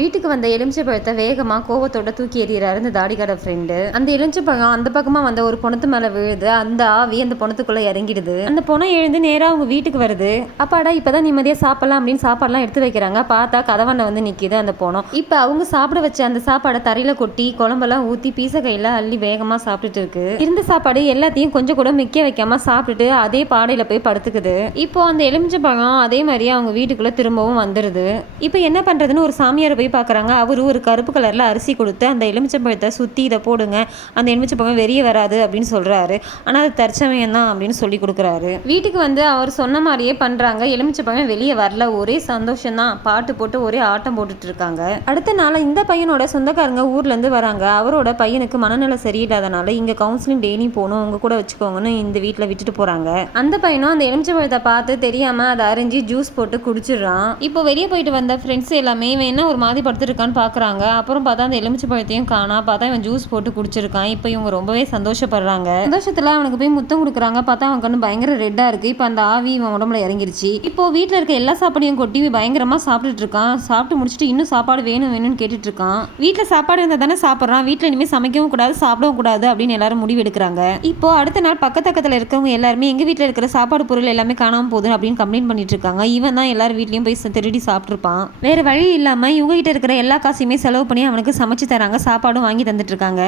வீட்டுக்கு வந்த எலுமிச்சை பழத்தை வேகமாக கோவத்தோட தூக்கி எறிகிறாரு இந்த தாடிக்கார ஃப்ரெண்டு அந்த எலுமிச்சை பழம் அந்த பக்கமாக வந்த ஒரு பொணத்து மேலே விழுது. அந்த ஆவி அந்த பொணத்துக்குள்ளே இறங்கிடுது. அந்த பொணம் எழுந்து நேராக அவங்க வீட்டுக்கு வருது. அப்பாடா இப்போ தான் நிம்மதியாக சாப்பிடலாம் அப்படின்னு சாப்பாடுலாம் எடுத்து வைக்கிறாங்க. பார்த்தா கதவண்டை வந்து நிற்கிது அந்த பொணம். இப்போ அவங்க சாப்பிட வச்ச அந்த சாப்பாடை தரையில் கொட்டி குழம்பெல்லாம் ஊற்றி பீச கையில் அள்ளி வேகமாக சாப்பிட்டுட்டு இருக்கு. இருந்த சாப்பாடு எல்லாத்தையும் கொஞ்சம் கூட மிக்க வைக்காமல் சாப்பிட்டுட்டு அதே பாடையில் போய் படுத்துக்குது. இப்போ அந்த எலுமிச்சை பழம் அதே மாதிரியே அவங்க வீட்டுக்குள்ளே திரும்பவும் வந்துடுது இப்போ என்ன பண்ணுறதுன்னு ஒரு சாமியாரை போய் பார்க்குறாங்க. அவரும் ஒரு கருப்பு கலரில் அரிசி கொடுத்து அந்த எலுமிச்சை பழத்தை இதை போடுங்க. அந்த எலுமிச்சை பழம் வெளியே வராது அப்படின்னு சொல்கிறாரு ஆனால் அது தற்சமயம் தான் அப்படின்னு சொல்லி கொடுக்குறாரு. வீட்டுக்கு வந்து அவர் சொன்ன மாதிரியே பண்ணுறாங்க எலுமிச்சை பழம் வெளியே வரல. ஒரே சந்தோஷம் தான். பாட்டு போட்டு ஒரே ஆட்டம் போட்டுட்டு இருக்காங்க. அடுத்த நாள் இந்த பையனோட சொந்தக்காரங்க ஊர்லேருந்து வராங்க. அவரோட பையனுக்கு மனநல சரியில்லாதனால இங்கே கவுன்சிலிங் டெய்லியும் போகணும். உங்கள் கூட வச்சுக்கோங்கன்னு இந்த வீட்டில் விட்டுட்டு போறாங்க. அந்த பையனும் அந்த எலுமிச்சை பழத்தை பார்த்து தெரியாமல் அதை அரிஞ்சு ஜூஸ் போட்டு குடிச்சிடுறான். இப்போ வெளியே போயிட்டு வந்த ஃப்ரெண்ட்ஸ் எல்லாமே இவன் என்ன ஒரு மாதிரி படுத்துருக்கான்னு பார்க்குறாங்க அப்புறம் பார்த்தா அந்த எலுமிச்சை பழத்தையும் காணா. பார்த்தா இவன் ஜூஸ் போட்டு குடிச்சிருக்கான். இப்போ இவங்க ரொம்பவே சந்தோஷப்படுறாங்க. சந்தோஷத்தில் அவனுக்கு போய் முத்தம் கொடுக்குறாங்க. பார்த்தா அவன் கண்ணு பயங்கர ரெட்டாக இருக்கு. இப்போ அந்த ஆவி இவன் உடம்புல இறங்கிருச்சு. இப்போ வீட்டில் இருக்க எல்லா சாப்பாடையும் கொட்டி பயங்கரமாக சாப்பிட்டுட்டு இருக்கான். சாப்பிட்டு முடிச்சுட்டு இன்னும் சாப்பாடு வேணும் வேணும்னு கேட்டுட்டு இருக்கான். வீட்டில் சாப்பாடு இருந்தால் தானே சாப்பிட்றான். வீட்டில் இனிமேல் சமைக்கவும் கூடாது சாப்பிடவும் கூடாது அப்படின்னு எல்லாரும் முடிவு எடுக்கிறாங்க. இப்போ அடுத்த நாள் பக்கத்தக்கத்தில் இருக்கவங்க எல்லாருமே எங்கள் வீட்டில் இருக்கிற சாப்பாடு பொருள் எல்லாமே காணாமல் போகுது அப்படின்னு கம்ப்ளைண்ட் பண்ணிட்டு இருக்காங்க. இவன் தான் எல்லார் வீட்லேயும் போய் திருடி சாப்பிட்ருப்பான் வேறு வழி இல்லாமல் இவங்க கிட்ட இருக்கிற எல்லா காசையுமே செலவு பண்ணி அவனுக்கு சமைச்சு தராங்க சாப்பாடும் வாங்கி தந்துட்டு இருக்காங்க.